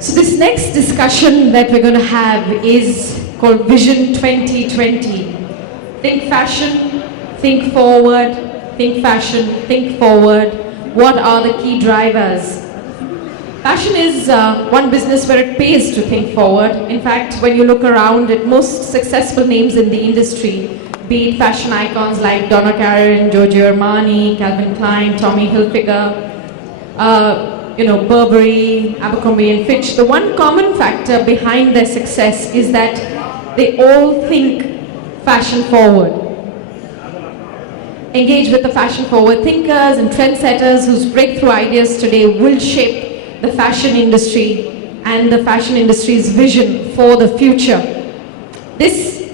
So this next discussion that we're going to have is called Vision 2020. Think fashion, think forward, think fashion, think forward. What are the key drivers? Fashion is one business where it pays to think forward. In fact, when you look around at most successful names in the industry, be it fashion icons like Donna Karan, Giorgio Armani, Calvin Klein, Tommy Hilfiger, Burberry, Abercrombie and Fitch, the one common factor behind their success is that they all think fashion forward. Engage with the fashion forward thinkers and trendsetters whose breakthrough ideas today will shape the fashion industry and the fashion industry's vision for the future. This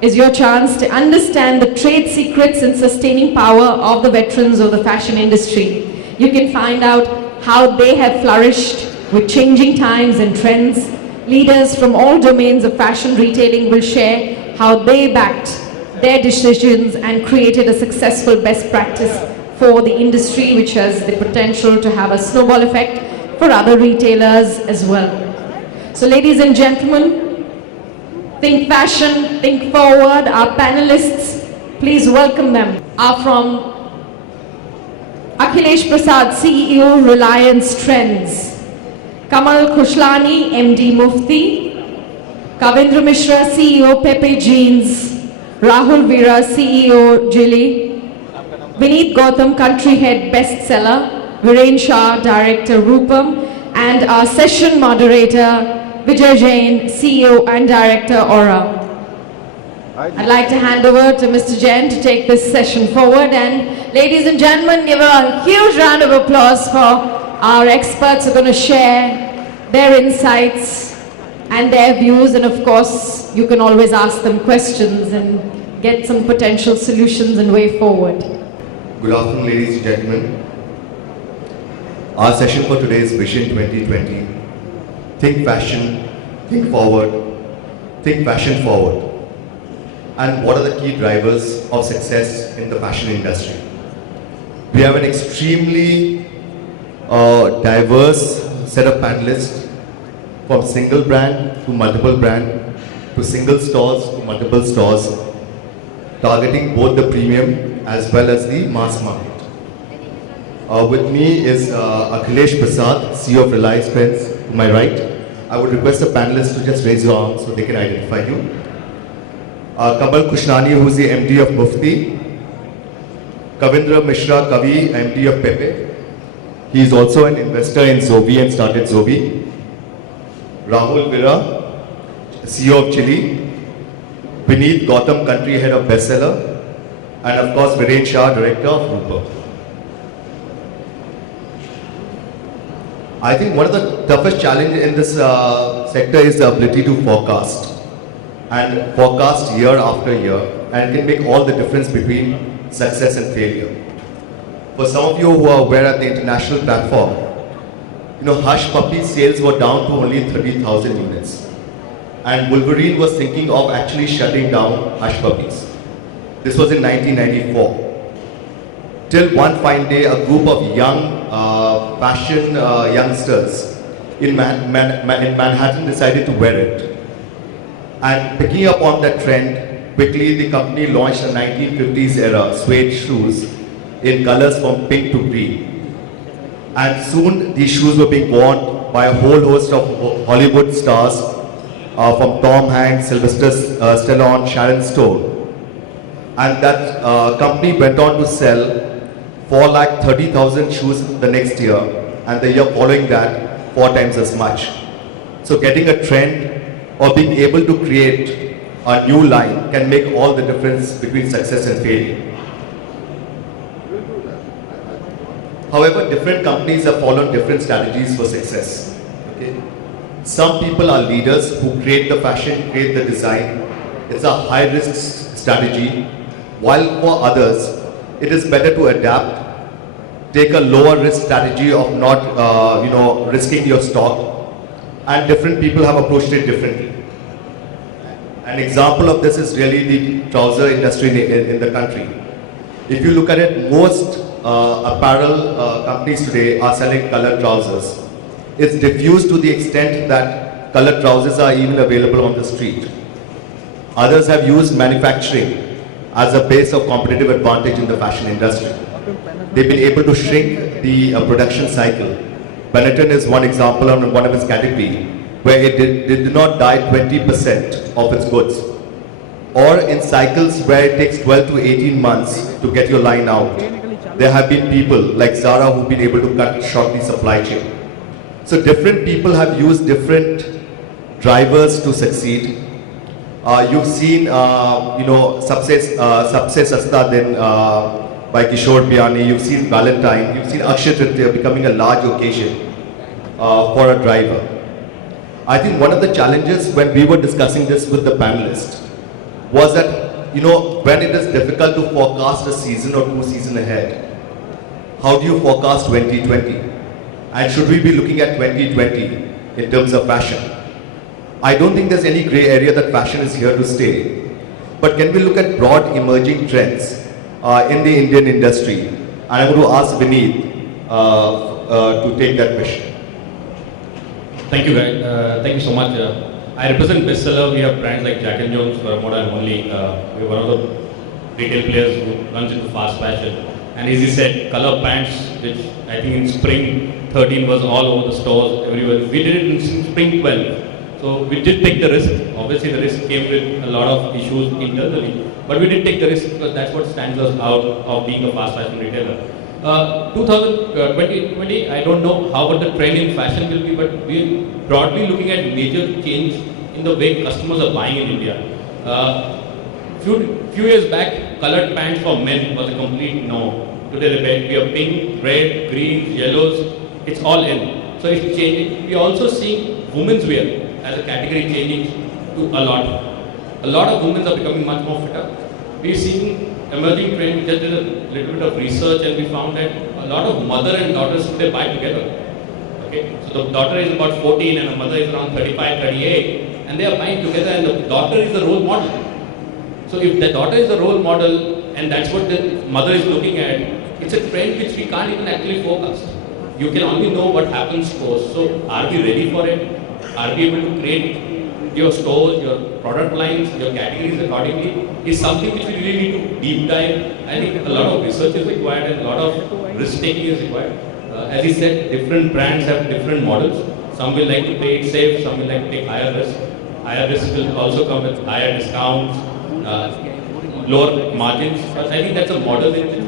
is your chance to understand the trade secrets and sustaining power of the veterans of the fashion industry. You can find out how they have flourished with changing times and trends. Leaders from all domains of fashion retailing will share how they backed their decisions and created a successful best practice for the industry, which has the potential to have a snowball effect for other retailers as well. So ladies and gentlemen, think fashion, think forward. Our panelists, please welcome them, are from Akhilesh Prasad, CEO, Reliance Trends. Kamal Khushlani, MD Mufti. Kavindra Mishra, CEO, Pepe Jeans. Rahul Veera, CEO, Jilly. Vineet Gautam, Country Head, Bestseller. Viren Shah, Director, Rupam. And our session moderator, Vijay Jain, CEO and Director, Aura. I'd like to hand over to Mr. Jain to take this session forward. And ladies and gentlemen, give a huge round of applause for our experts who are going to share their insights and their views. And of course, you can always ask them questions and get some potential solutions and way forward. Good afternoon, ladies and gentlemen. Our session for today is Vision 2020. Think fashion, think forward, think fashion forward. And what are the key drivers of success in the fashion industry? We have an extremely diverse set of panelists, from single brand to multiple brand, to single stores to multiple stores, targeting both the premium as well as the mass market. With me is Akhilesh Prasad, CEO of Reliance Trends, to my right. I would request the panelists to just raise your arms so they can identify you. Kamal Khushlani, who is the MD of Mufti. Kavindra Mishra, Kavi, MD of Pepe. He is also an investor in Zobi and started Zobi. Rahul Veera, CEO of Chili. Vineet Gautam, Country Head of Bestseller. And of course, Viren Shah, Director of Rupam. I think one of the toughest challenges in this sector is the ability to forecast. And forecast year after year, and can make all the difference between success and failure. For some of you who are aware at the international platform, Hush Puppy sales were down to only 30,000 units. And Wolverine was thinking of actually shutting down Hush Puppies. This was in 1994. Till one fine day, a group of young fashion youngsters in Manhattan decided to wear it. And picking up on that trend, quickly the company launched a 1950s era suede shoes in colors from pink to green. And soon these shoes were being worn by a whole host of Hollywood stars, from Tom Hanks, Sylvester Stallone, Sharon Stone. And that company went on to sell 430,000 shoes the next year, and the year following that 4 times as much. So getting a trend or being able to create a new line can make all the difference between success and failure. However, different companies have followed different strategies for success. Okay? Some people are leaders who create the fashion, create the design. It's a high-risk strategy, while for others, it is better to adapt, take a lower risk strategy of not risking your stock, and different people have approached it differently. An example of this is really the trouser industry in the country. If you look at it, most apparel companies today are selling colored trousers. It's diffused to the extent that colored trousers are even available on the street. Others have used manufacturing as a base of competitive advantage in the fashion industry. They've been able to shrink the production cycle. Benetton is one example on one of its category where it did not dye 20% of its goods. Or in cycles where it takes 12 to 18 months to get your line out. There have been people like Zara who've been able to cut short the supply chain. So different people have used different drivers to succeed. You've seen, Sabse Sasta Din by Kishore Biyani. You've seen Valentine. You've seen Akshay Tritiya becoming a large occasion for a driver. I think one of the challenges when we were discussing this with the panelists was that, when it is difficult to forecast a season or 2 seasons ahead, how do you forecast 2020? And should we be looking at 2020 in terms of fashion? I don't think there's any gray area that fashion is here to stay. But can we look at broad emerging trends in the Indian industry? And I'm going to ask Vineet to take that question. Thank you, guys. Thank you so much. I represent bestseller. We have brands like Jack and Jones, Bermuda and Only. We're one of the retail players who runs into fast fashion. And as he said, color pants, which I think in spring 13 was all over the stores, everywhere. We did it in spring 12. So we did take the risk. Obviously the risk came with a lot of issues internally. But we did take the risk because that's what stands us out of being a fast fashion retailer. 2020, I don't know how what the trend in fashion will be, but we're broadly looking at major change in the way customers are buying in India. Few years back, colored pants for men was a complete no. Today we have pink, red, green, yellows, it's all in. So it's changing. We are also seeing women's wear as a category changing to a lot. A lot of women are becoming much more fitter. We're seeing emerging trend. We just did a little bit of research and we found that a lot of mother and daughters today buy together. Okay, so the daughter is about 14 and the mother is around 35, 38, and they are buying together and the daughter is the role model. So if the daughter is the role model and that's what the mother is looking at, it's a trend which we can't even actually forecast. You can only know what happens post. So are we ready for it? Are we able to create your stores, your product lines, your categories accordingly? Is something which we really need to deep dive. I think a lot of research is required and a lot of risk taking is required. As he said, different brands have different models. Some will like to play it safe, some will like to take higher risk. Higher risk will also come with higher discounts, lower margins. But I think that's a model that will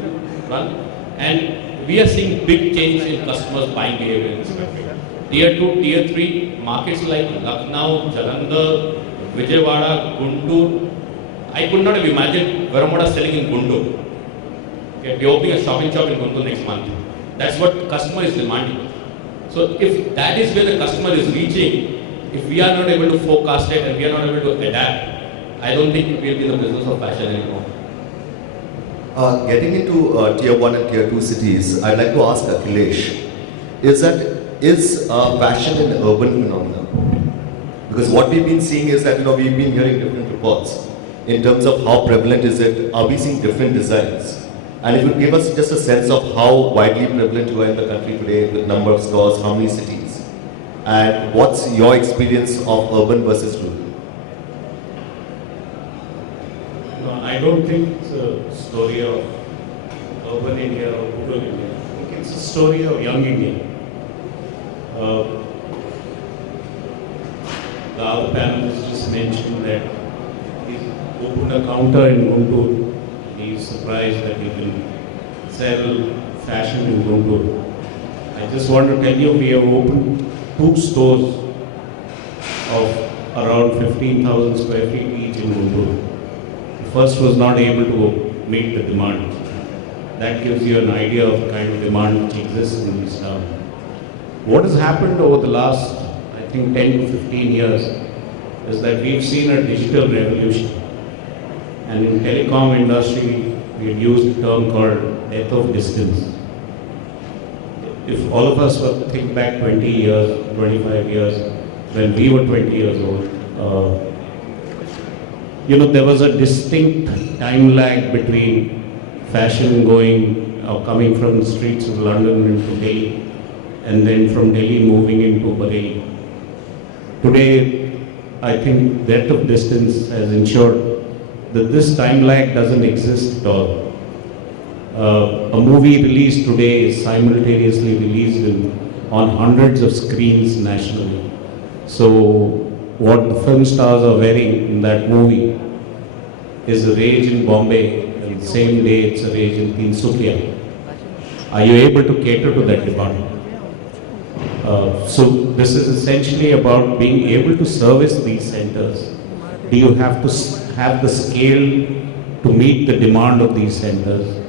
run. And we are seeing big change in customers' buying behavior in this country. Tier 2, Tier 3 markets like Lucknow, Jalandhar, Vijayawada, Guntur. I could not have imagined Bermuda selling in Guntur. Okay, we're opening a shop in Guntur next month. That's what customer is demanding. So if that is where the customer is reaching, if we are not able to forecast it and we are not able to adapt, I don't think we'll be in the business of fashion anymore. Getting into Tier 1 and Tier 2 cities, I'd like to ask Akhilesh, is fashion an urban phenomenon? Because what we've been seeing is that we've been hearing different reports in terms of how prevalent is it, are we seeing different designs? And it would give us just a sense of how widely prevalent you are in the country today, the number of stores, how many cities, and what's your experience of urban versus rural? No, I don't think it's a story of urban India or rural India. I think it's a story of young India. The other panelists just mentioned that he opened a counter in Guntur. He's surprised that he can sell fashion in Guntur. I just want to tell you, we have opened 2 stores of around 15,000 square feet each in Guntur. The first was not able to meet the demand. That gives you an idea of the kind of demand which exists in this town. What has happened over the last, I think, 10 to 15 years is that we've seen a digital revolution. And in telecom industry, we had used a term called death of distance. If all of us were to think back 20 years, 25 years, when we were 20 years old, there was a distinct time lag between fashion coming from the streets of London into Delhi, and then from Delhi moving into Bareilly. Today, I think depth of distance has ensured that this time lag doesn't exist at all. A movie released today is simultaneously released on hundreds of screens nationally. So what the film stars are wearing in that movie is a rage in Bombay, and the same day it's a rage in Tinsukia. Are you able to cater to that demand? So this is essentially about being able to service these centers. Do you have to have the scale to meet the demand of these centers?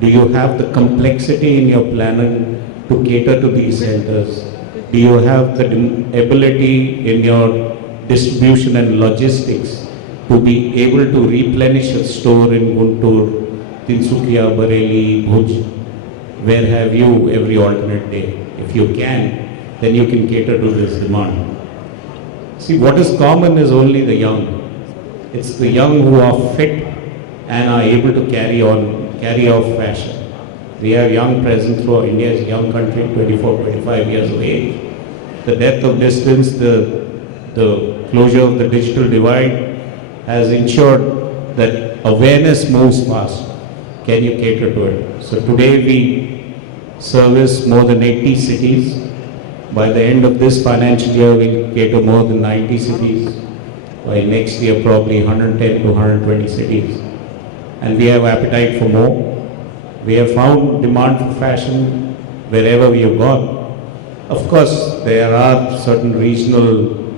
Do you have the complexity in your planning to cater to these centers? Do you have the ability in your distribution and logistics to be able to replenish a store in Guntur, Tinsukia, Bareilly, Bhuj? Where have you every alternate day? If you can, then you can cater to this demand. See, what is common is only the young. It's the young who are fit and are able to carry off fashion. We have young presence throughout India is a young country, 24, 25 years of age. The depth of distance, the closure of the digital divide has ensured that awareness moves fast. Can you cater to it? So today we service more than 80 cities. By the end of this financial year, we'll cater more than 90 cities. By next year, probably 110 to 120 cities. And we have appetite for more. We have found demand for fashion wherever we have gone. Of course, there are certain regional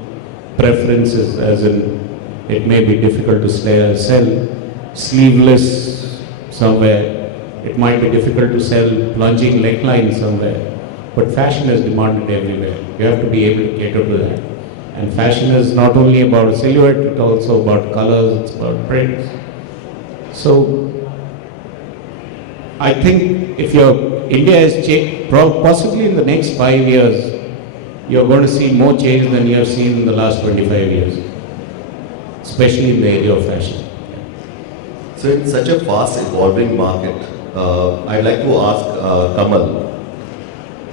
preferences, as in it may be difficult to sell sleeveless somewhere. It might be difficult to sell plunging neckline somewhere. But fashion is demanded everywhere. You have to be able to cater to that. And fashion is not only about silhouette, it's also about colors, it's about prints. So, I think if India has changed, possibly in the next 5 years, you're going to see more change than you have seen in the last 25 years, especially in the area of fashion. So in such a fast evolving market, I'd like to ask Kamal,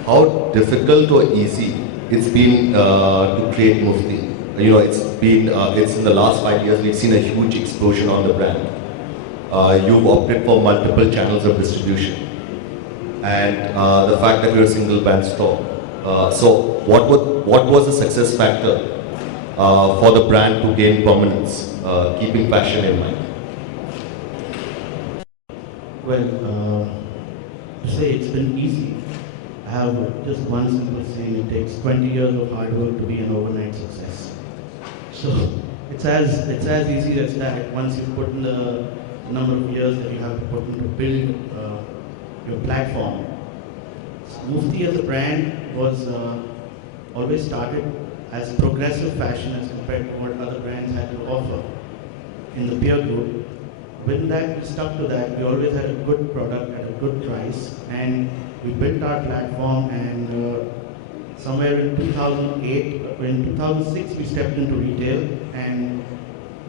how difficult or easy it's been to create Mufti? You know, it's in the last 5 years we've seen a huge explosion on the brand. You've opted for multiple channels of distribution, and the fact that you're a single brand store. So what was the success factor for the brand to gain prominence, keeping fashion in mind? Well, to say it's been easy, I have just one simple saying: it takes 20 years of hard work to be an overnight success. So it's as easy as that. Once you put in the number of years that you have to put in to build your platform. Mufti as a brand was always started as progressive fashion as compared to what other brands had to offer in the peer group. With that, we stuck to that. We always had a good product at a good price, and we built our platform. And somewhere in 2008, in 2006, we stepped into retail and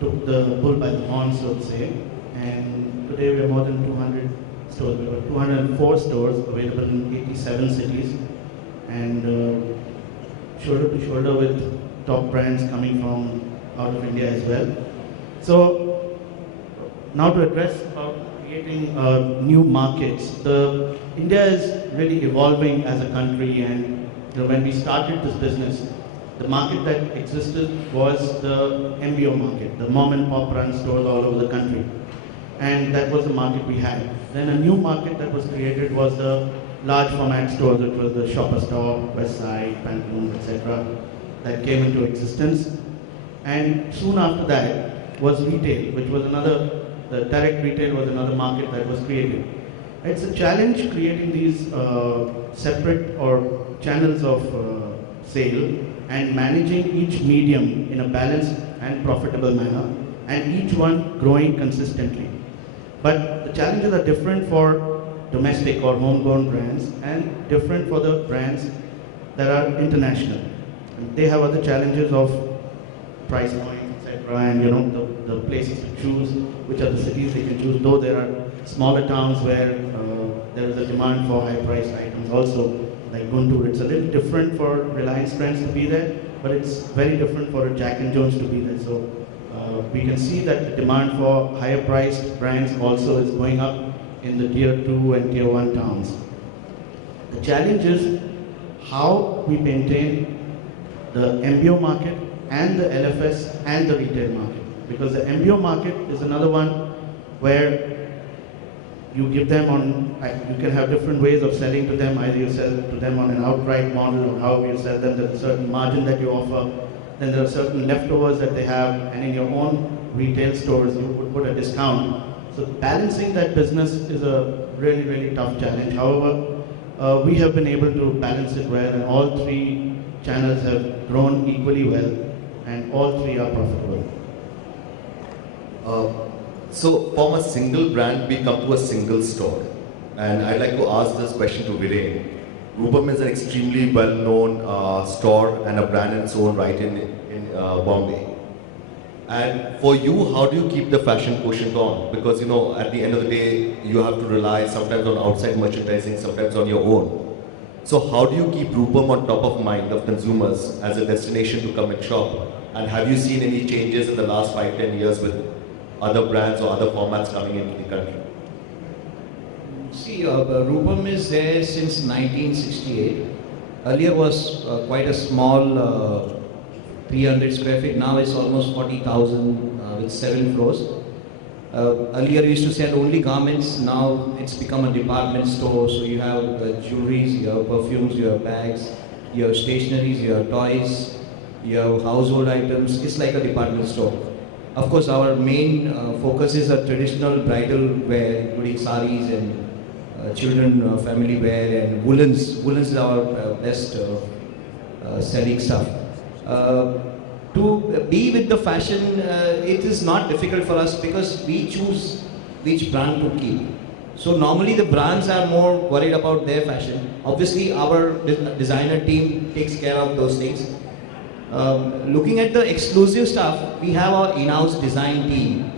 took the bull by the horn, so to say. And today we have more than 200 stores. We have 204 stores available in 87 cities, and shoulder to shoulder with top brands coming from out of India as well. So now to address about creating new markets, India is really evolving as a country, and when we started this business, the market that existed was the MBO market, the mom and pop run stores all over the country. And that was the market we had. Then a new market that was created was the large format stores, which was the Shopper Stop, West Side, Pantaloons, etc. that came into existence. And soon after that was retail, which was the direct retail was another market that was created. It's a challenge creating these separate or channels of sale and managing each medium in a balanced and profitable manner, and each one growing consistently. But the challenges are different for domestic or homegrown brands and different for the brands that are international. And they have other challenges of price points, etc., and the places to choose, which are the cities they can choose, though there are smaller towns where there is a demand for high-priced items also, like Guntur. It's a little different for Reliance Trends to be there, but it's very different for a Jack and Jones to be there. So we can see that the demand for higher-priced brands also is going up in the tier 2 and tier 1 towns. The challenge is how we maintain the MBO market and the LFS and the retail market. Because the MBO market is another one where you give them on, you can have different ways of selling to them. Either you sell to them on an outright model, or however you sell them, there's a certain margin that you offer. Then there are certain leftovers that they have, and in your own retail stores, you would put a discount. So balancing that business is a really, really tough challenge. However, we have been able to balance it well, and all three channels have grown equally well, and all three are profitable. So from a single brand, we come to a single store. And I'd like to ask this question to Viren. Rupam is an extremely well-known store and a brand in its own right in Bombay. And for you, how do you keep the fashion quotient on? Because, you know, at the end of the day, you have to rely sometimes on outside merchandising, sometimes on your own. So how do you keep Rupam on top of mind of consumers as a destination to come and shop? And have you seen any changes in the last 5-10 years with other brands or other formats coming into the country? See, Rupam is there since 1968. Earlier was quite a small 300 square feet. Now it's almost 40,000 with 7 floors. Earlier we used to sell only garments. Now it's become a department store. So you have jewelries, you have perfumes, you have bags, you have stationeries, you have toys, you have household items. It's like a department store. Of course, our main focus is a traditional bridal wear, including saris and children family wear and woolens. Woolens is our best selling stuff. To be with the fashion, it is not difficult for us because we choose which brand to keep. So normally the brands are more worried about their fashion. Obviously, our designer team takes care of those things. Looking at the exclusive stuff, we have our in-house design team,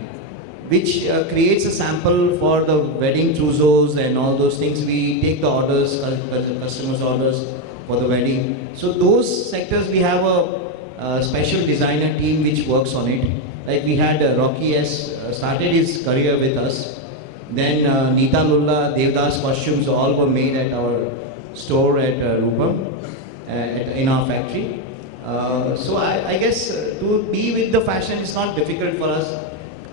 which creates a sample for the wedding trousseaux and all those things. We take the orders, customers' orders for the wedding. So those sectors, we have a special designer team which works on it. Like we had Rocky S started his career with us. Then Nita Lulla, Devdas costumes all were made at our store at Rupam, in our factory. So I guess to be with the fashion is not difficult for us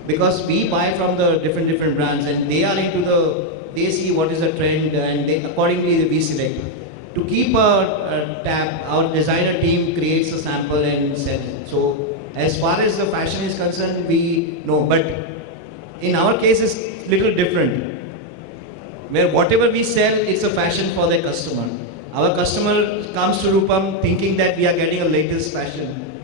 because we buy from the different brands and they are into they see what is the trend and accordingly we select. To keep a tab, our designer team creates a sample and sells it. So as far as the fashion is concerned, we know, but in our case it's little different. Where whatever we sell, it's a fashion for the customer. Our customer comes to Rupam thinking that we are getting a latest fashion.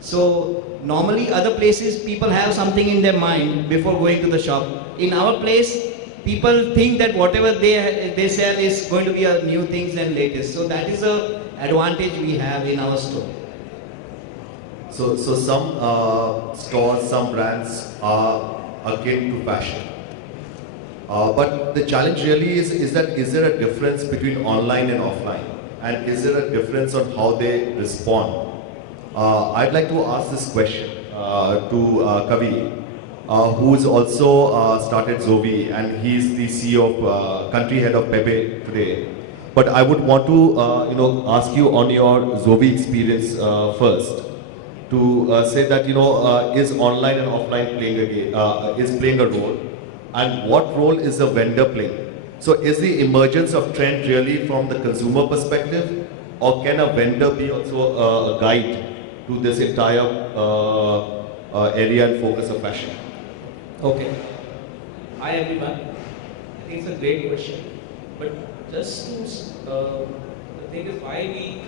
So normally other places people have something in their mind before going to the shop. In our place, people think that whatever they sell is going to be a new things and latest. So that is a advantage we have in our store. So some stores, some brands are akin to fashion. But the challenge really is there a difference between online and offline? And is there a difference on how they respond? I'd like to ask this question to Kavi, who's also started Zovi, and he's the CEO of country head of Pepe today. But I would want to ask you on your Zovi experience first, to say that is online and offline playing a role? And what role is the vendor playing? So is the emergence of trend really from the consumer perspective, or can a vendor be also a guide to this entire area and focus of fashion? Okay. Hi everyone. I think it's a great question. But just to, the thing is why we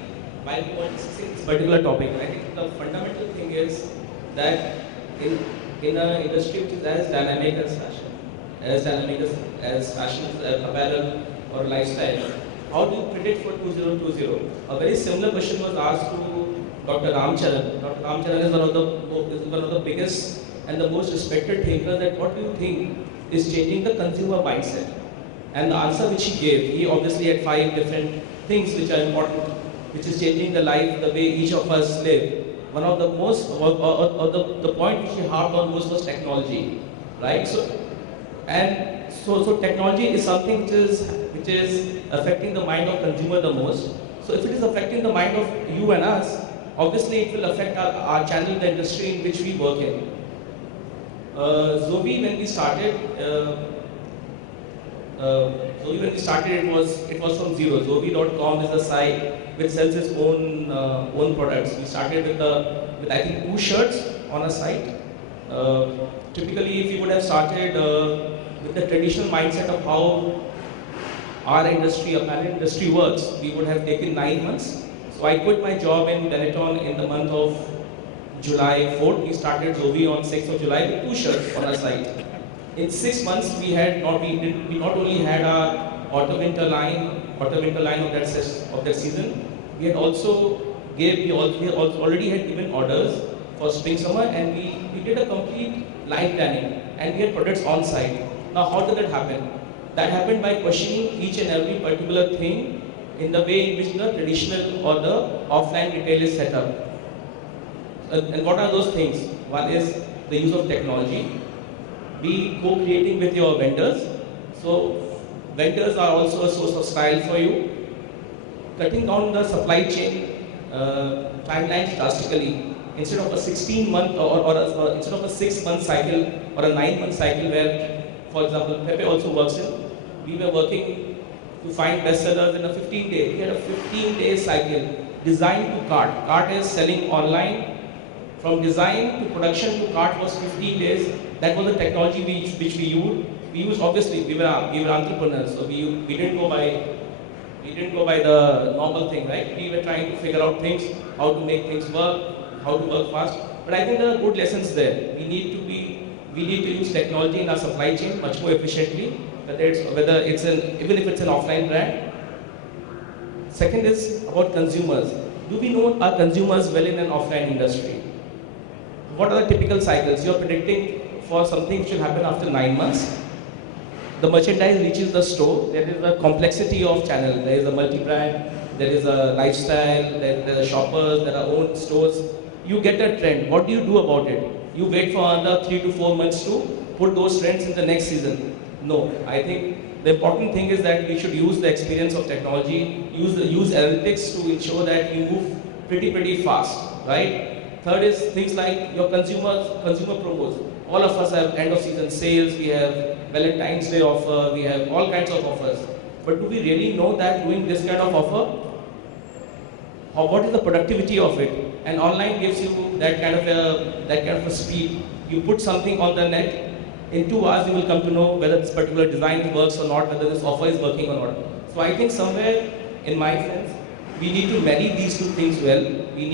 want to discuss this particular topic. I think the fundamental thing is that in an industry which is as dynamic as fashion, as fashion, apparel or lifestyle, how do you predict for 2020? A very similar question was asked to Dr. Ramcharan. Dr. Ramcharan is one of the biggest and the most respected thinkers. That what do you think is changing the consumer mindset? And the answer which he gave, he obviously had 5 different things which are important, which is changing the life, the way each of us live. One of the most, or the point which he harped on most was technology, right? So technology is something which is affecting the mind of consumer the most. So if it is affecting the mind of you and us, obviously it will affect our channel, the industry in which we work in. Zoe, when we started, it was from zero. Zoe.com is a site which sells its own products. We started with I think 2 shirts on a site. Typically, if you would have started with the traditional mindset of how our industry, apparel industry works, we would have taken 9 months. So I quit my job in Benetton in the month of July 4th. We started Zoe on 6th of July with 2 shirts on our site. In 6 months, we not only had our autumn-winter line of that season, we had already had given orders for spring-summer, and we did a complete line planning, and we had products on site. Now, how did that happen? That happened by questioning each and every particular thing in the way in which the traditional or the offline retail is set up. And what are those things? One is the use of technology. Be co-creating with your vendors. So vendors are also a source of style for you. Cutting down the supply chain timelines drastically. Instead of a 16-month or instead of a 6-month cycle or a 9-month cycle where, for example, Pepe also works in, we were working to find bestsellers in a 15-day. We had a 15-day cycle, design to cart. Cart is selling online. From design to production to cart was 15 days. That was the technology which we used. We used, obviously, we were entrepreneurs, so we didn't go by the normal thing, right? We were trying to figure out things, how to make things work, how to work fast. But I think there are good lessons there. We need to use technology in our supply chain much more efficiently, even if it's an offline brand. Second is about consumers. Do we know our consumers well in an offline industry? What are the typical cycles? You're predicting for something which will happen after 9 months. The merchandise reaches the store. There is a complexity of channels. There is a multi-brand, there is a lifestyle, there are shoppers, there are own stores. You get a trend. What do you do about it? You wait for another 3 to 4 months to put those trends in the next season. No, I think the important thing is that we should use the experience of technology, use analytics to ensure that we move pretty fast, right? Third is things like your consumer promos. All of us have end of season sales, we have Valentine's Day offer, we have all kinds of offers. But do we really know that doing this kind of offer? Or what is the productivity of it? And online gives you that kind of a speed. You put something on the net, in 2 hours you will come to know whether this particular design works or not, whether this offer is working or not. So I think somewhere, in my sense, we need to marry these 2 things well. We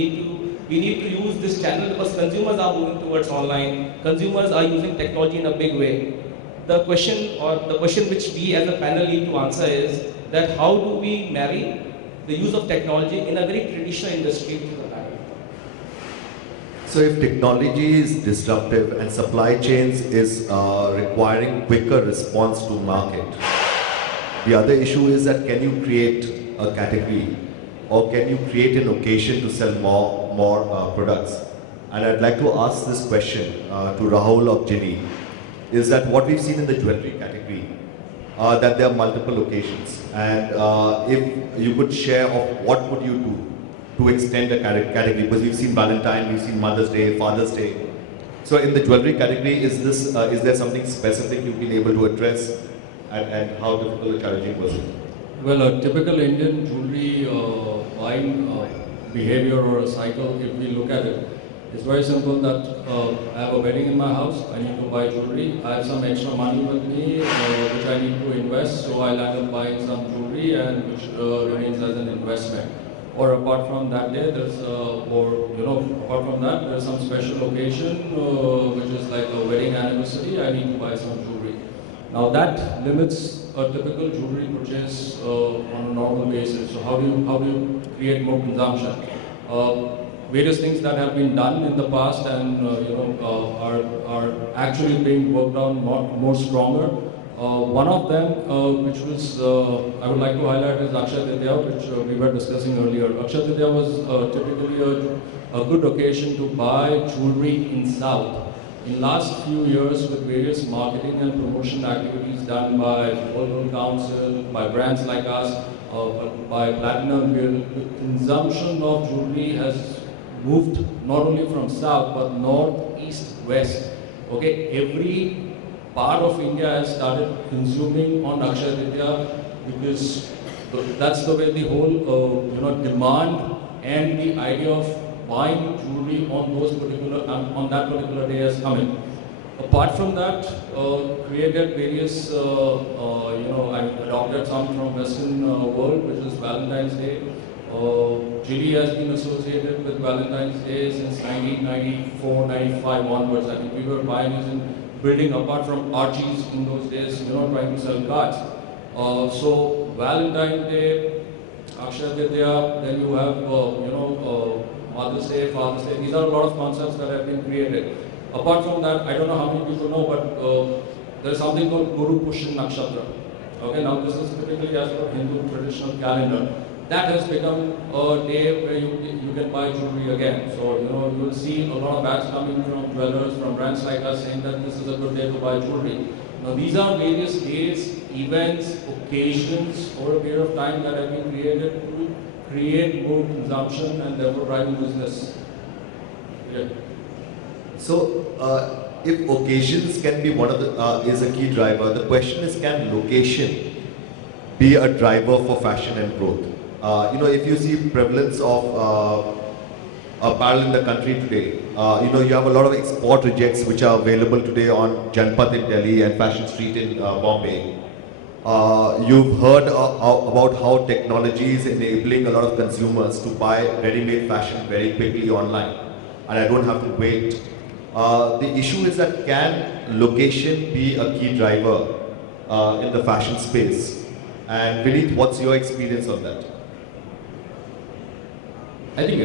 need to use this channel because consumers are moving towards online. Consumers are using technology in a big way. The question which we as a panel need to answer is that how do we marry the use of technology in a very traditional industry to the apparel? So if technology is disruptive and supply chains is requiring quicker response to market, the other issue is that can you create a category or can you create an occasion to sell more products? And I'd like to ask this question to Rahul of Ginny, is that what we've seen in the jewelry category, that there are multiple occasions, and if you could share of what would you do to extend a category, because we've seen Valentine, we've seen Mother's Day, Father's Day. So in the jewelry category, is there something specific you've been able to address, and how difficult or challenging was it? Well, a typical Indian jewelry buying behavior or a cycle, if we look at it, it's very simple that I have a wedding in my house, I need to buy jewelry, I have some extra money with me which I need to invest, so I'll end up buying some jewelry and which remains as an investment. Or apart from that day, there's some special occasion which is like a wedding anniversary, I need to buy some jewelry. Now that limits a typical jewelry purchase on a normal basis. So how do you create more consumption? Various things that have been done in the past and are actually being worked on more stronger. One of them, which was I would like to highlight, is Akshaya Tritiya, which we were discussing earlier. Akshaya Tritiya was typically a good occasion to buy jewelry in South. In last few years, with various marketing and promotion activities done by World Council, by brands like us, by Platinum, the consumption of jewelry has moved not only from South but North, East, West. Okay, every part of India has started consuming on Akshaya Tritiya because that's the way the whole demand and the idea of buying jewelry on that particular day has come in. Apart from that, created various, I adopted some from Western world, which is Valentine's Day. Chile has been associated with Valentine's Day since 1994, 95 onwards. I mean, we were pioneers in building, apart from Archie's in those days, trying to sell cards. So Valentine's Day, Akshaya Tritiya, then you have, Mother's Day, Father's Day. These are a lot of concepts that have been created. Apart from that, I don't know how many people know, but there is something called Guru Pushan Nakshatra. Okay, now this is typically as per Hindu traditional calendar. That has become a day where you can buy jewelry again. So, you will see a lot of ads coming from dwellers, from brands like us saying that this is a good day to buy jewelry. Now, these are various days, events, occasions over a period of time that have been created to create more consumption and therefore driving business. Yeah. So, if occasions can be one of the is a key driver, the question is, can location be a driver for fashion and growth? If you see prevalence of apparel in the country today, you have a lot of export rejects which are available today on Janpat in Delhi and Fashion Street in Bombay. You've heard about how technology is enabling a lot of consumers to buy ready-made fashion very quickly online, and I don't have to wait. The issue is that, can location be a key driver in the fashion space? And Vineet, what's your experience on that? I think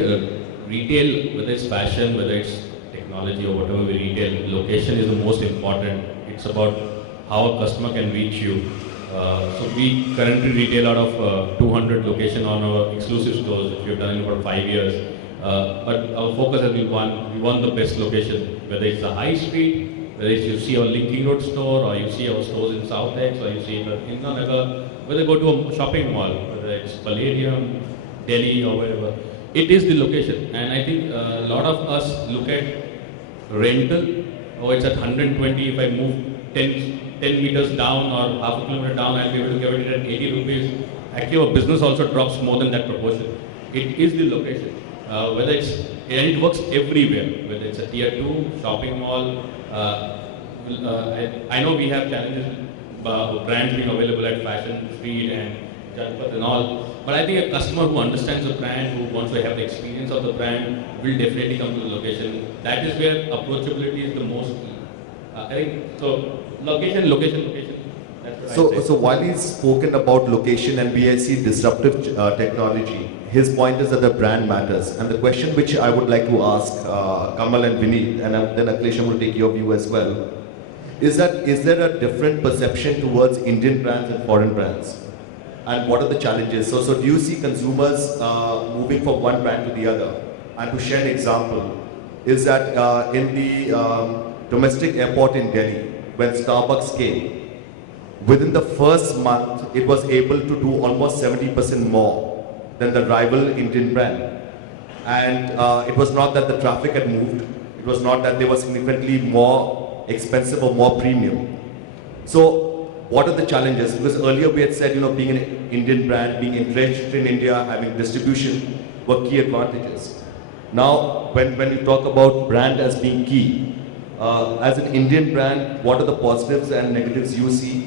retail, whether it's fashion, whether it's technology or whatever we retail, location is the most important. It's about how a customer can reach you. So we currently retail out of 200 locations on our exclusive stores, which we've done in about 5 years. But our focus has been we want the best location, whether it's the high street, whether it's you see our Linking Road store, or you see our stores in South X, or you see in Nagar, whether go to a shopping mall, whether it's Palladium, Delhi, or wherever. It is the location. And I think a lot of us look at rental, it's at 120, if I move 10 meters down or half a kilometer down, I'll be able to get it at 80 rupees. Actually, our business also drops more than that proportion. It is the location. And it works everywhere, whether it's a tier 2 shopping mall. I know we have challenges with brands being available at Fashion Street and Janpat and all, but I think a customer who understands the brand, who wants to have the experience of the brand, will definitely come to the location. That is where approachability is the most key. I think so. Location. That's what I say. So while he's spoken about location and BIC disruptive technology, his point is that the brand matters. And the question which I would like to ask Kamal and Vineet, and then Akhilesh, I'm going to take your view as well, is there a different perception towards Indian brands and foreign brands? And what are the challenges? So do you see consumers moving from one brand to the other? And to share an example, is that in the domestic airport in Delhi, when Starbucks came, within the first month, it was able to do almost 70% more than the rival Indian brand. And it was not that the traffic had moved, it was not that they were significantly more expensive or more premium. So what are the challenges? Because earlier we had said, being an Indian brand, being entrenched in India, having distribution were key advantages. Now, when you talk about brand as being key, as an Indian brand, what are the positives and negatives you see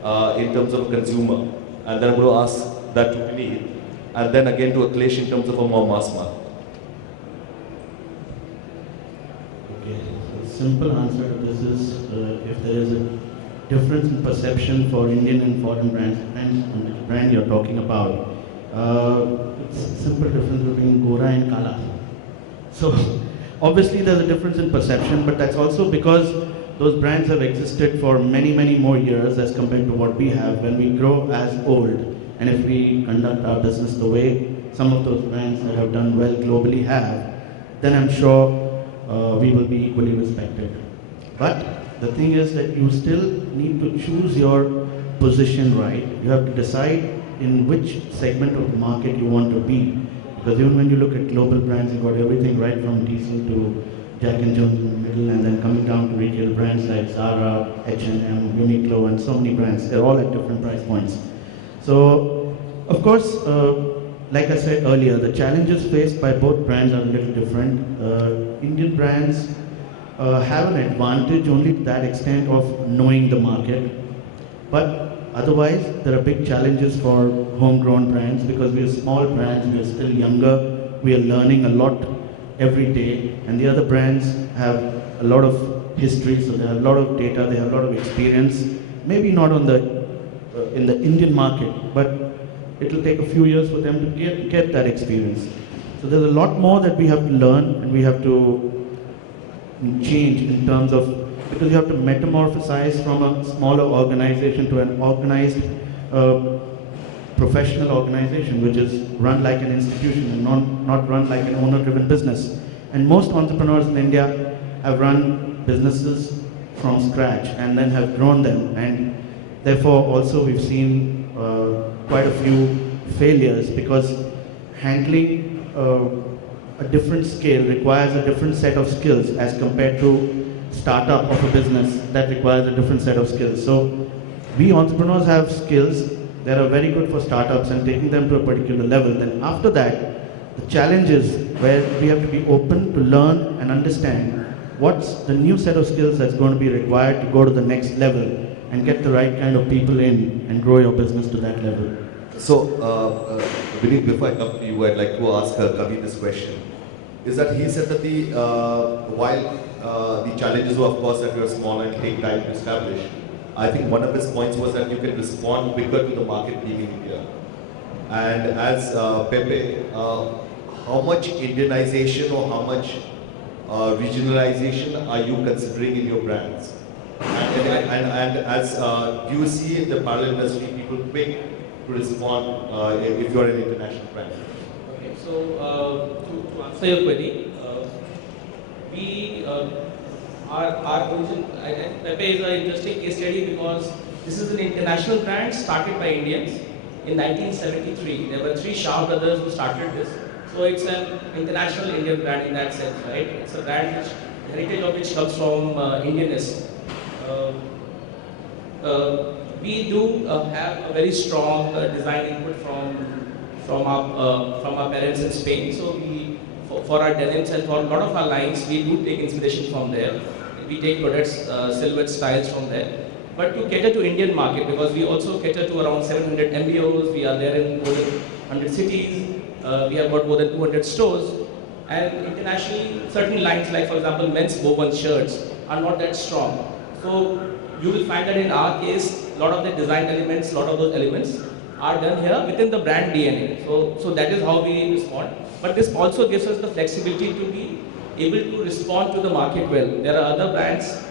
in terms of a consumer? And then I'm going to ask that to Vineet, and then again to Akhilesh in terms of a more mass market. Okay, so simple answer to this is if there is a difference in perception for Indian and foreign brands, depends on the brand you're talking about. It's a simple difference between Gora and Kala. So obviously there's a difference in perception, but that's also because those brands have existed for many, many more years as compared to what we have when we grow as old. And if we conduct our business the way some of those brands that have done well globally have, then I'm sure we will be equally respected. But the thing is that you still need to choose your position right. You have to decide in which segment of the market you want to be. Because even when you look at global brands, you've got everything right from Diesel to Jack and Jones in the middle, and then coming down to retail brands like Zara, H&M, Uniqlo, and so many brands. They're all at different price points. So, of course, like I said earlier, the challenges faced by both brands are a little different. Indian brands have an advantage only to that extent of knowing the market. But otherwise, there are big challenges for homegrown brands because we are small brands, we are still younger, we are learning a lot every day, and the other brands have a lot of history, so they have a lot of data, they have a lot of experience. Maybe not on in the Indian market, but it will take a few years for them to get that experience. So there's a lot more that we have to learn and we have to change in terms of, because you have to metamorphosize from a smaller organization to an organized professional organization which is run like an institution and not run like an owner-driven business. And most entrepreneurs in India have run businesses from scratch and then have grown them, and therefore also we've seen quite a few failures because handling a different scale requires a different set of skills as compared to startup of a business that requires a different set of skills. So we entrepreneurs have skills that are very good for startups and taking them to a particular level. Then after that, the challenge is where we have to be open to learn and understand what's the new set of skills that's going to be required to go to the next level and get the right kind of people in and grow your business to that level. So, Vineet, before I come to you, I'd like to ask Kavi this question. Is that he said that while the challenges were of course that you're small and take time to establish, I think one of his points was that you can respond quicker to the market being in India. And as Pepe, how much Indianization or how much regionalization are you considering in your brands? And as do you see in the parallel industry people quick to respond if you're an international brand? Okay, so to answer your query, our origin, and Pepe is an interesting case study because this is an international brand started by Indians in 1973. There were three Shah brothers who started this. So it's an international Indian brand in that sense, right? It's a brand which, heritage of which comes from Indianness. We do have a very strong design input from our parents in Spain. So for our denims and for a lot of our lines, we do take inspiration from there. We take products, silhouette styles from there. But to cater to Indian market, because we also cater to around 700 MBOs, we are there in more than 100 cities, we have got more than 200 stores. And internationally, certain lines like, for example, men's woven shirts are not that strong. So you will find that in our case, a lot of the design elements, a lot of those elements are done here within the brand DNA. So that is how we respond. But this also gives us the flexibility to be able to respond to the market well. There are other brands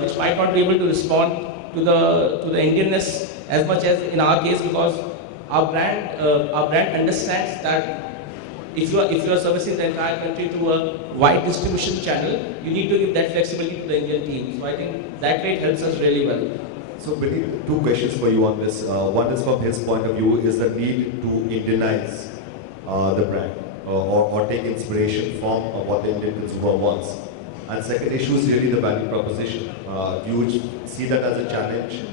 which might not be able to respond to the Indianness as much as in our case, because our brand understands that if you are servicing the entire country to a wide distribution channel, you need to give that flexibility to the Indian team. So I think that way it helps us really well. So, Vineet, two questions for you on this. One is from his point of view, is the need to Indianize the brand or take inspiration from what the Indian consumer wants. And second issue is really the value proposition. Do you see that as a challenge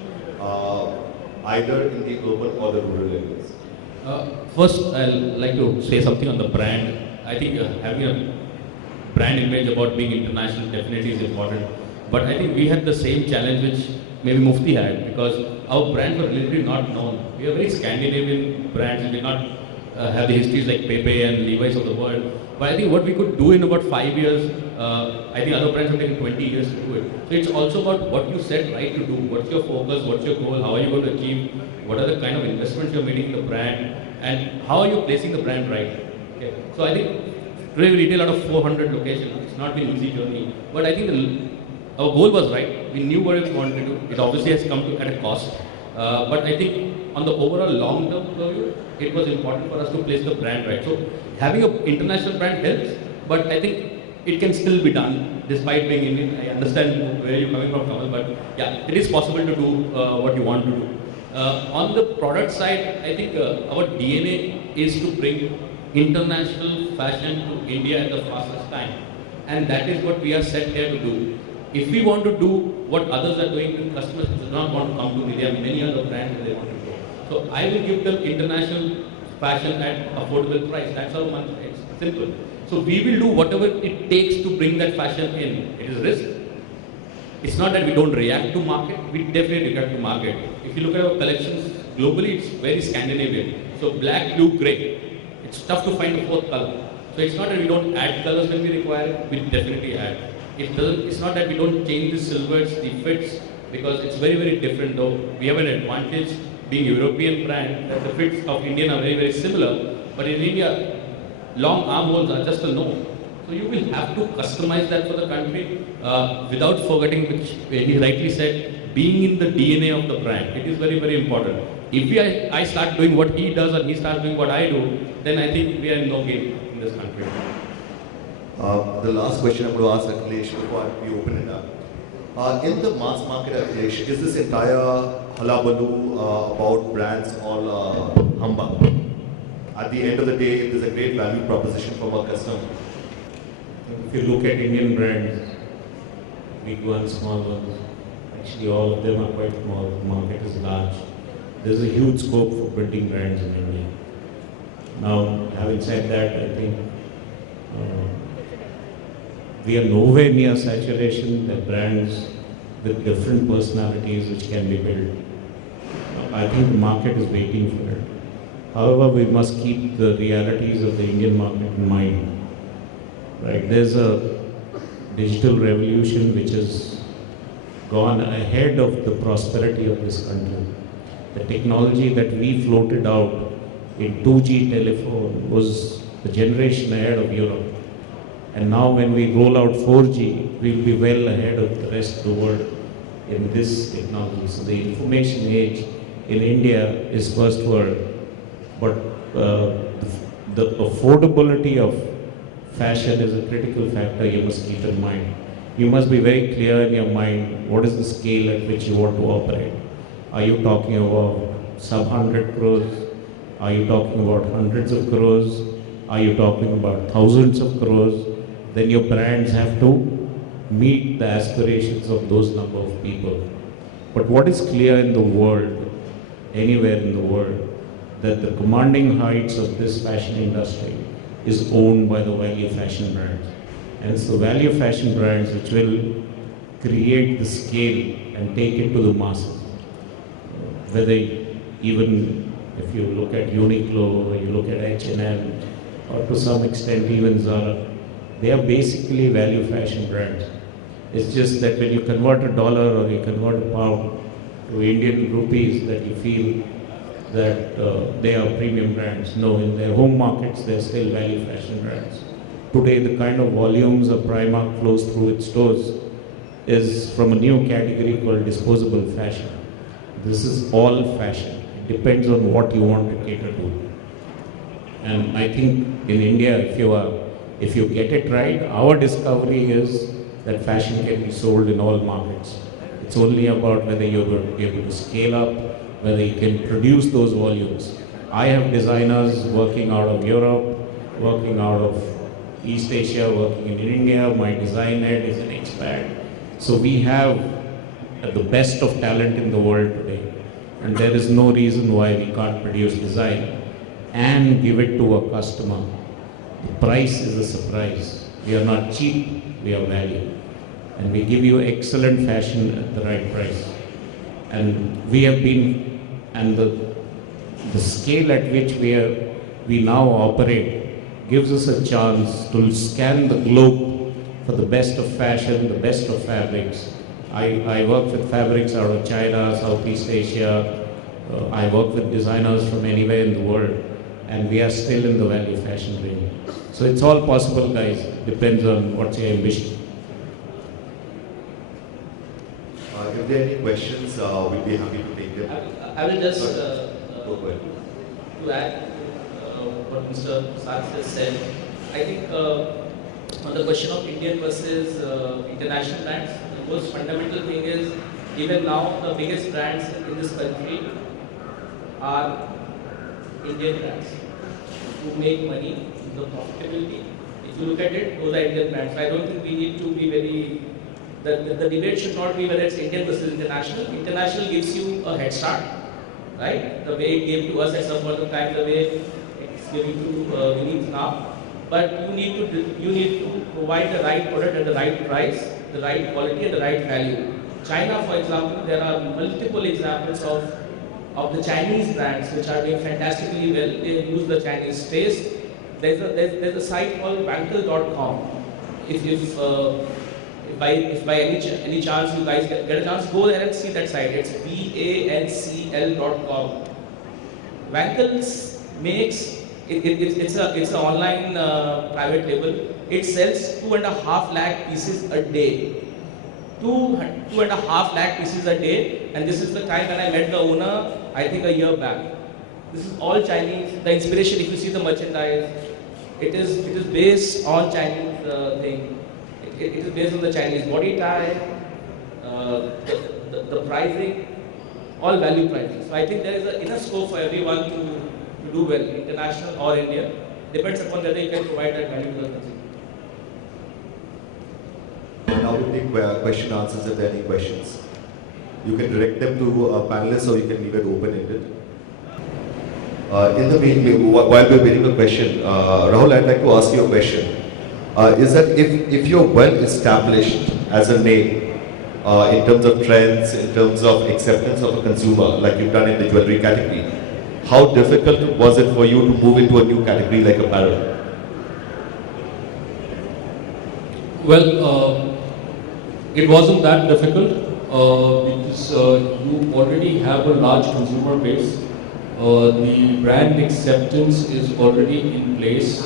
either in the urban or the rural areas? First, I'd like to say something on the brand. I think having a brand image about being international definitely is important. But I think we had the same challenge which maybe Mufti had, because our brands were literally not known. We are very Scandinavian brands. We did not have the histories like Pepe and Levi's of the world. But I think what we could do in about 5 years, I think other brands have taken 20 years to do it. So it's also about what you said right to do. What's your focus? What's your goal? How are you going to achieve? What are the kind of investments you're making in the brand? And how are you placing the brand right? Okay. So I think today we retail out of 400 locations. It's not been an easy journey. But I think our goal was right. we knew what we wanted to do. It obviously has come to at a cost. But I think on the overall long-term view, it was important for us to place the brand right. So having an international brand helps, but I think it can still be done despite being Indian. I understand where you're coming from, Kamal, but yeah, it is possible to do what you want to do. On the product side, I think our DNA is to bring international fashion to India at the fastest time. And that is what we are set here to do. If we want to do what others are doing, then customers do not want to come to me. There are many other brands that they want to go. So I will give them international fashion at affordable price. That's how much it's simple. So we will do whatever it takes to bring that fashion in. It is risk. It's not that we don't react to market. We definitely react to market. If you look at our collections globally, it's very Scandinavian. So black, blue, grey. It's tough to find a fourth color. So it's not that we don't add colors when we require it. We definitely add. It's not that we don't change the silhouettes, the fits, because it's very, very different though. We have an advantage being European brand that the fits of Indian are very, very similar. But in India, long armholes are just a no. So you will have to customize that for the country without forgetting, which he rightly said, being in the DNA of the brand. It is very, very important. If I start doing what he does and he starts doing what I do, then I think we are in no game in this country. The last question I'm going to ask Akhilesh before we open it up. In the mass market, Akhilesh, is this entire hullabaloo about brands all humbug? At the end of the day, there's a great value proposition from our customer. If you look at Indian brands, big ones, small ones, actually all of them are quite small. The market is large. There's a huge scope for building brands in India. Now, having said that, I think we are nowhere near saturation. There are brands with different personalities which can be built. I think the market is waiting for it. However, we must keep the realities of the Indian market in mind. Right? There's a digital revolution which has gone ahead of the prosperity of this country. The technology that we floated out in 2G telephone was the generation ahead of Europe. And now when we roll out 4G, we'll be well ahead of the rest of the world in this technology. So the information age in India is first world. But the affordability of fashion is a critical factor you must keep in mind. You must be very clear in your mind what is the scale at which you want to operate. Are you talking about sub 100 crores? Are you talking about hundreds of crores? Are you talking about thousands of crores? Then your brands have to meet the aspirations of those number of people. But what is clear in the world, anywhere in the world, that the commanding heights of this fashion industry is owned by the value fashion brands. And it's the value fashion brands which will create the scale and take it to the masses. Whether even if you look at Uniqlo, or you look at H&M, or to some extent even Zara, they are basically value fashion brands. It's just that when you convert a dollar or you convert a pound to Indian rupees, that you feel that they are premium brands. No, in their home markets, they're still value fashion brands. Today, the kind of volumes a Primark flows through its stores is from a new category called disposable fashion. This is all fashion. It depends on what you want to cater to. And I think in India, if you get it right, our discovery is that fashion can be sold in all markets. It's only about whether you're able to scale up, whether you can produce those volumes. I have designers working out of Europe, working out of East Asia, working in India. My design head is an expat. So we have the best of talent in the world today. And there is no reason why we can't produce design and give it to a customer. The price is a surprise. We are not cheap, we are value. And we give you excellent fashion at the right price. And we have been, and the scale at which we now operate gives us a chance to scan the globe for the best of fashion, the best of fabrics. I work with fabrics out of China, Southeast Asia. I work with designers from anywhere in the world, and we are still in the value fashion range. So it's all possible, guys. Depends on what's your ambition. if there are any questions, we'll be happy to take them. I will just Go ahead. to add what Mr. Sars has said. I think on the question of Indian versus international brands, the most fundamental thing is even now the biggest brands in this country are Indian brands who make money, the profitability. If you look at it, those are Indian brands. So I don't think we need to be very. The debate should not be whether it's Indian versus international. International gives you a head start, right? The way it gave to us at some point of time, the way it's giving to Vineet now. But you need to provide the right product at the right price, the right quality, and the right value. China, for example, there are multiple examples of the Chinese brands which are doing fantastically well. They use the Chinese taste. There's a site called Wankle.com. If by any chance you guys get a chance, go there and see that site. It's wancl.com. Wankle makes it's an online private label. It sells 2.5 lakh pieces a day. 2.5 lakh pieces a day, and this is the time when I met the owner, I think a year back. This is all Chinese. The inspiration, if you see the merchandise, it is based on Chinese thing. It is based on the Chinese body type, the pricing, all value pricing. So I think there is enough scope for everyone to do well, international or India. Depends upon whether you can provide that value to the consumer. Now we'll take question answers if there are any questions. You can direct them to panelists or you can leave it open-ended. In the meantime, while we're waiting for a question, Rahul, I'd like to ask you a question. Is that if you're well established as a name in terms of trends, in terms of acceptance of a consumer, like you've done in the jewelry category, how difficult was it for you to move into a new category like apparel? Well, it wasn't that difficult because you already have a large consumer base. The brand acceptance is already in place,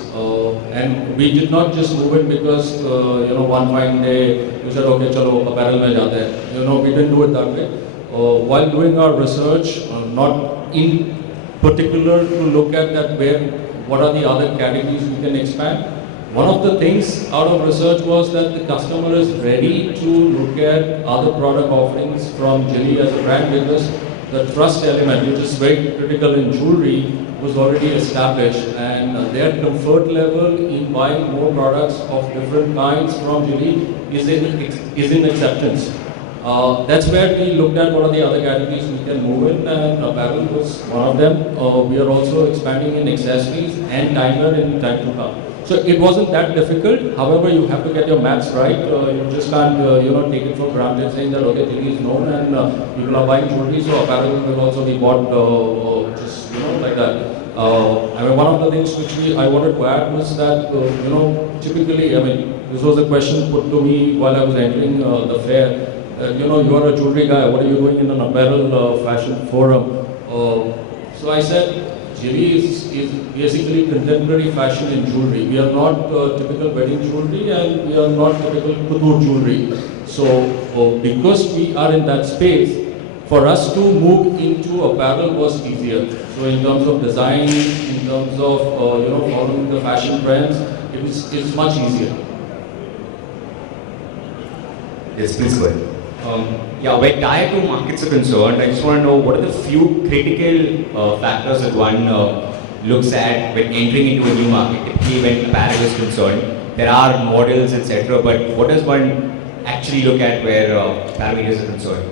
and we did not just move it because one fine day we said, okay, chalo apparel mein jaate hain. We didn't do it that way. While doing our research, not in particular to look at that what are the other categories we can expand. One of the things out of research was that the customer is ready to look at other product offerings from Jilly as a brand because the trust element, which is very critical in jewelry, was already established, and their comfort level in buying more products of different kinds from Jilly is in acceptance. That's where we looked at what are the other categories we can move in, and apparel was one of them. We are also expanding in accessories and timer in time to come. So it wasn't that difficult. However, you have to get your maths right. You just can't, take it for granted, saying that okay, Jilly is known and people are buying jewelry, so apparel will also be bought just like that. One of the things which I wanted to add was that typically, this was a question put to me while I was entering the fair. You are a jewelry guy. What are you doing in an apparel fashion forum? So I said, Jilly is basically contemporary fashion in jewelry. We are not typical wedding jewelry and we are not typical couture jewelry. So because we are in that space, for us to move into apparel was easier. So in terms of design, in terms of following the fashion trends, it's much easier. Yes, please go ahead. Where tier 2 markets are concerned, I just want to know what are the few critical factors that one looks at when entering into a new market. Typically, when apparel is concerned, there are models, etc. But what does one actually look at where parameters are concerned?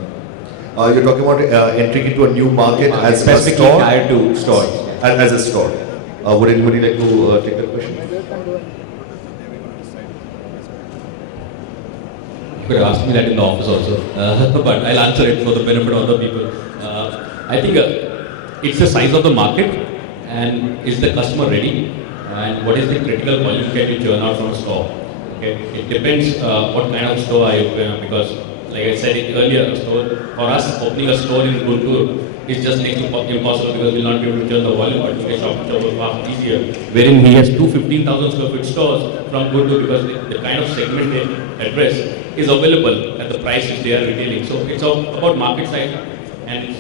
You're talking about entering into a new market as specifically a store? tier 2 stores. As a store. Would anybody like to take that question? You could have asked me that in the office also, but I'll answer it for the benefit of other people. I think it's the size of the market and is the customer ready and what is the critical volume can you churn out from a store. Okay, it depends what kind of store I open because like I said it earlier, for us opening a store in Guntur is just next to impossible because we'll not be able to turn the volume, but we shop far easier. Wherein he has two 15,000 square foot stores from Guntur because the kind of segment they address is available at the price which they are retailing. So it's about market size, and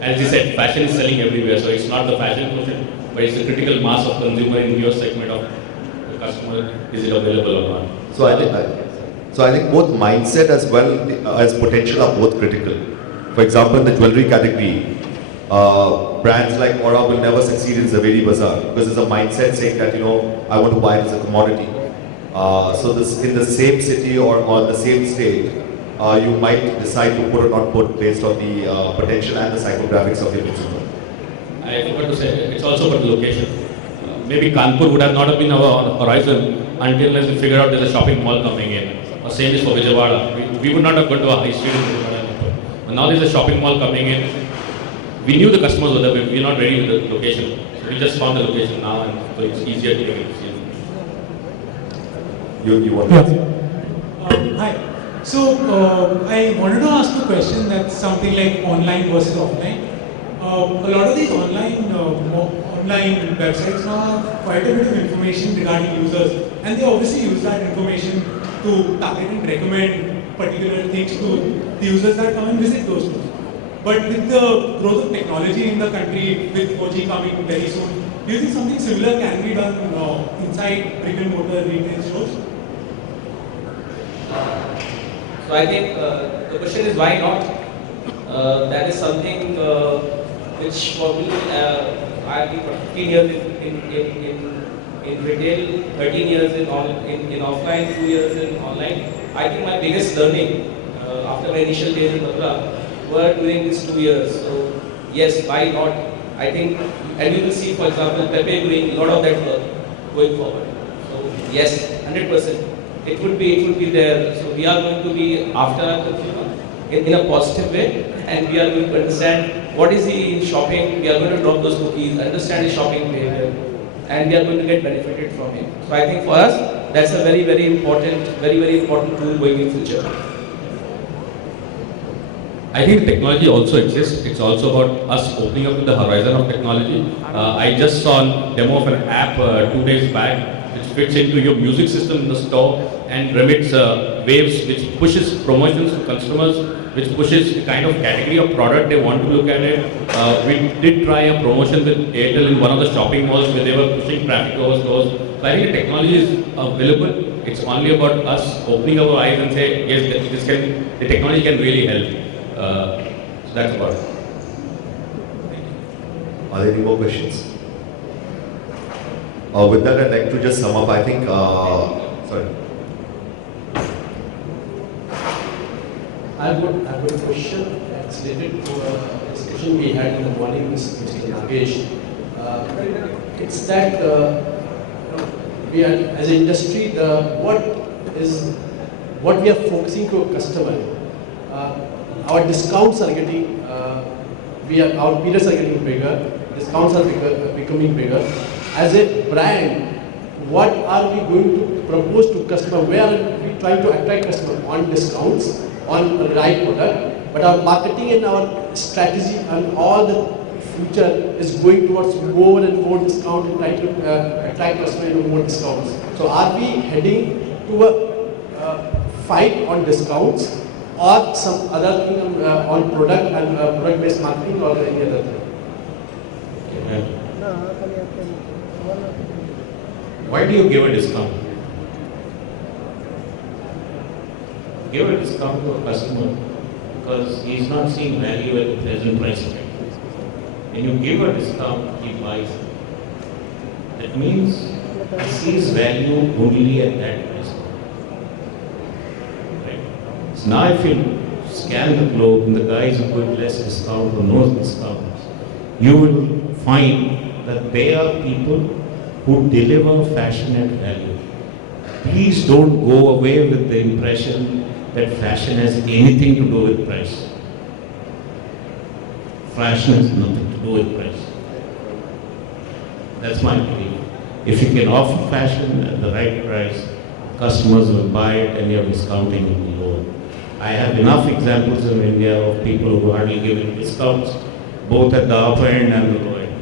as he said, fashion is selling everywhere. So it's not the fashion quotient, but it's the critical mass of consumer in your segment of the customer. Is it available or not? So I think both mindset as well as potential are both critical. For example, in the jewelry category, brands like Aura will never succeed in Zaveri Bazaar because there's a mindset saying that, I want to buy it as a commodity. So this in the same city or the same state, you might decide to put or not put based on the potential and the psychographics of your consumer. I forgot to say, it's also about the location. Maybe Kanpur would have not have been our horizon until unless we figure out there's a shopping mall coming in. Or same is for Vijayawada. We would not have gone to a high street in Vijayawada. But now there's a shopping mall coming in. We knew the customers were there, but we're not ready with the location. So we just found the location now, and so it's easier to get it. You want to answer? Hi. So I wanted to ask a question that's something like online versus offline. A lot of these online websites now have quite a bit of information regarding users, and they obviously use that information to target and recommend particular things to the users that come and visit those stores. But with the growth of technology in the country, with 4G coming very soon, do you think something similar can be done inside brick and mortar retail stores? So I think the question is why not? That is something which for me, I've been for 15 years in retail, 13 years in offline, 2 years in online. I think my biggest learning after my initial days in Mathura were during these 2 years. So yes, why not? I think, and you will see, for example, Pepe doing a lot of that work going forward. So yes, 100%. It would be there. So we are going to be after our consumer in a positive way, and we are going to understand what is he in shopping. We are going to drop those cookies, understand his shopping behavior, and we are going to get benefited from him. So I think for us, that's a very, very important tool going in future. I think technology also exists. It's also about us opening up to the horizon of technology. I just saw a demo of an app 2 days back which fits into your music system in the store and remits waves, which pushes promotions to customers, which pushes the kind of category of product they want to look at it. We did try a promotion with Airtel in one of the shopping malls where they were pushing traffic over stores. So I think the technology is available. It's only about us opening our eyes and say, yes, the technology can really help. So that's about it. Are there any more questions? With that, I'd like to just sum up. I think, sorry. I've got a question that's related to a discussion we had in the morning with Mr. Nagesh. It's that we are, as an industry, what we are focusing to a customer. Our discounts are getting, our periods are getting bigger. Discounts are becoming bigger. As a brand, what are we going to propose to customer? Where are we trying to attract customer? On discounts, on the right product, but our marketing and our strategy and all the future is going towards more and more discount and trying to attract customer into more discounts. So are we heading to a fight on discounts or some other thing on product and product-based marketing or any other thing? Why do you give a discount? Give a discount to a customer because he is not seeing value at the present price point. When you give a discount, he buys. That means he sees value only at that price point. Right? So now if you scan the globe and the guys who put less discount or no discounts, you will find that they are people who deliver fashion at value. Please don't go away with the impression that fashion has anything to do with price. Fashion has nothing to do with price. That's my belief. If you can offer fashion at the right price, customers will buy it and your discounting will be lower. I have enough examples in India of people who hardly give discounts, both at the upper end and the lower end.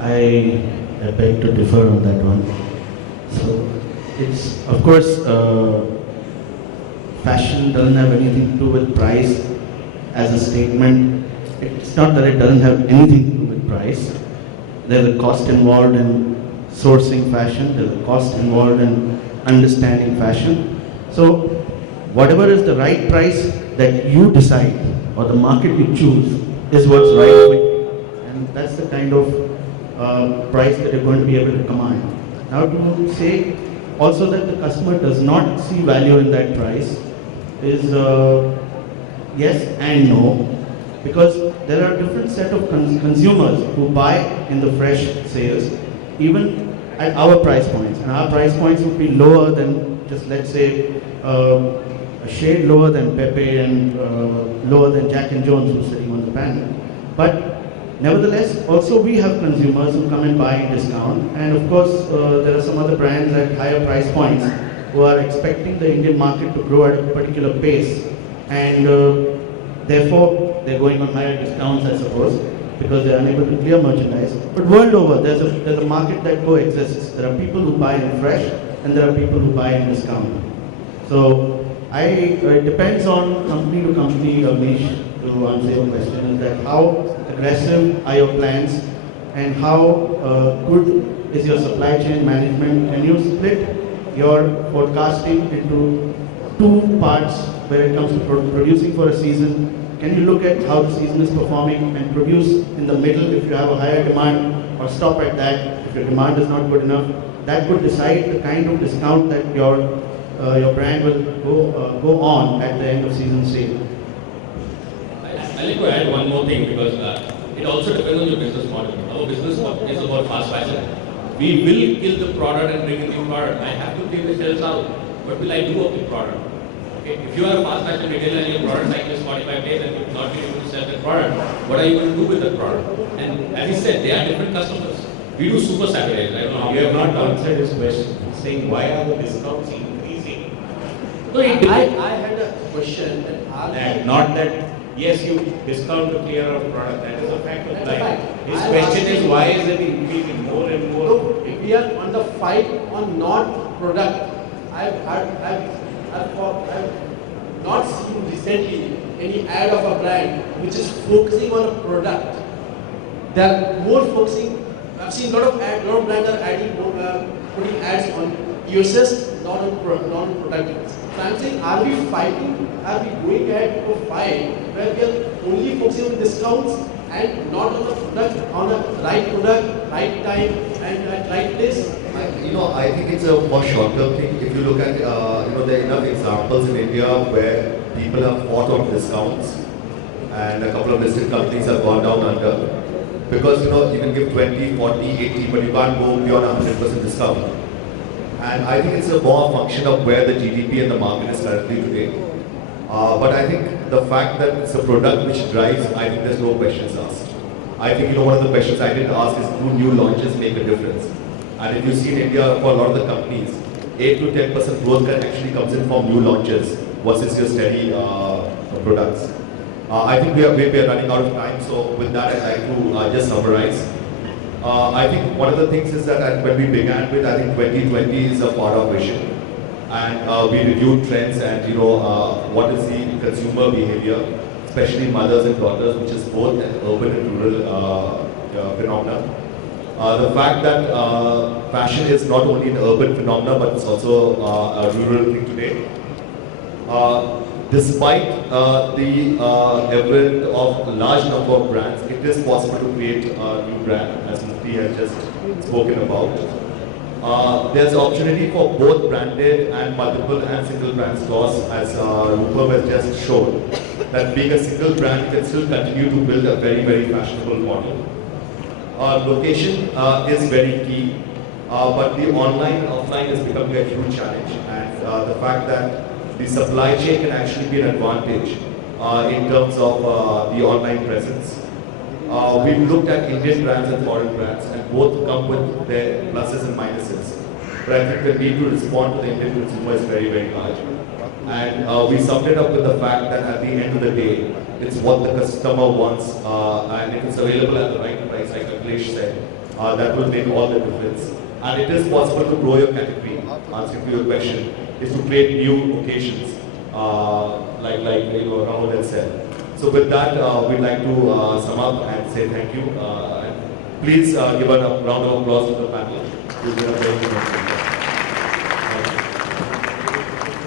I beg to differ on that one. So it's, of course, fashion doesn't have anything to do with price as a statement. It's not that it doesn't have anything to do with price. There's a cost involved in sourcing fashion. There's a cost involved in understanding fashion. So whatever is the right price that you decide or the market you choose is what's right for you. And that's the kind of price that you're going to be able to command. Now to say also that the customer does not see value in that price is yes and no, because there are different set of consumers who buy in the fresh sales even at our price points, and our price points would be lower than just, let's say, a shade lower than Pepe and lower than Jack and Jones who's sitting on the panel. But nevertheless, also we have consumers who come and buy in discount, and of course there are some other brands at higher price points who are expecting the Indian market to grow at a particular pace, and therefore they're going on higher discounts, I suppose, because they're unable to clear merchandise. But world over, there's a market that coexists. There are people who buy in fresh, and there are people who buy in discount. So it depends on company to company, Avnish, to answer your question, is that how aggressive are your plans and how good is your supply chain management. Can you split your forecasting into two parts where it comes to producing for a season? Can you look at how the season is performing and produce in the middle if you have a higher demand, or stop at that if your demand is not good enough? That could decide the kind of discount that your brand will go on at the end of season sale. I'd like to add one more thing, because it also depends on your business model. Our business model is about fast fashion. We will kill the product and bring a new product. I have to clean the shelves out. What will I do of the product? Okay, if you are a fast fashion retailer and your product cycle is 45 days and you've not been able to sell the product, what are you going to do with the product? And as he said, they are different customers. We do super Saturdays. I don't know how You have not answered his question, saying why are the discounts increasing? So I had a question that Not that, yes, you discount to clear out product, that is a fact of That's a life. fact. His I'm question is asking- why is it increasing more and more? Look, we are on the fight on not product. I've not seen recently any ad of a brand which is focusing on a product. They are more focusing. I've seen a lot of brands are putting ads on uses, not on product. So I'm saying, are we fighting? Are we going ahead to a fight where we are only focusing on discounts and not on the product, on a right product, right time, and at right place? I think it's a more short-term thing. If you look at, there are enough examples in India where people have fought on discounts, and a couple of listed companies have gone down under. Because, you can give 20, 40, 80, but you can't go beyond 100% discount. And I think it's a more function of where the GDP and the market is currently today. But I think the fact that it's a product which drives, I think there's no questions asked. I think, one of the questions I didn't ask is, do new launches make a difference? And if you see in India, for a lot of the companies, 8 to 10% growth can actually comes in from new launches versus your steady products. I think we are running out of time, so with that I'd like to just summarize. I think one of the things is that when we began with, I think 2020 is a part of vision, and we reviewed trends and what is the consumer behavior, especially mothers and daughters, which is both an urban and rural phenomenon. The fact that fashion is not only an urban phenomenon, but it's also a rural thing today. Despite the advent of a large number of brands, it is possible to create a new brand, as Mufti has just spoken about. There's opportunity for both branded and multiple and single brand stores, as Rupam has just shown, that being a single brand can still continue to build a very, very fashionable model. Location is very key, but the online and offline is becoming a huge challenge, and the fact that the supply chain can actually be an advantage in terms of the online presence. We've looked at Indian brands and foreign brands, and both come with their pluses and minuses. But I think the need to respond to the Indian consumer is very, very large. And we summed it up with the fact that at the end of the day, it's what the customer wants, and if it's available at the right price, like Akhilesh said, that will make all the difference. And it is possible to grow your category. Answering to your question is to create new occasions, like Rahul had said. So with that, we'd like to sum up and say thank you. And please give a round of applause to the panel. You've been a very good one.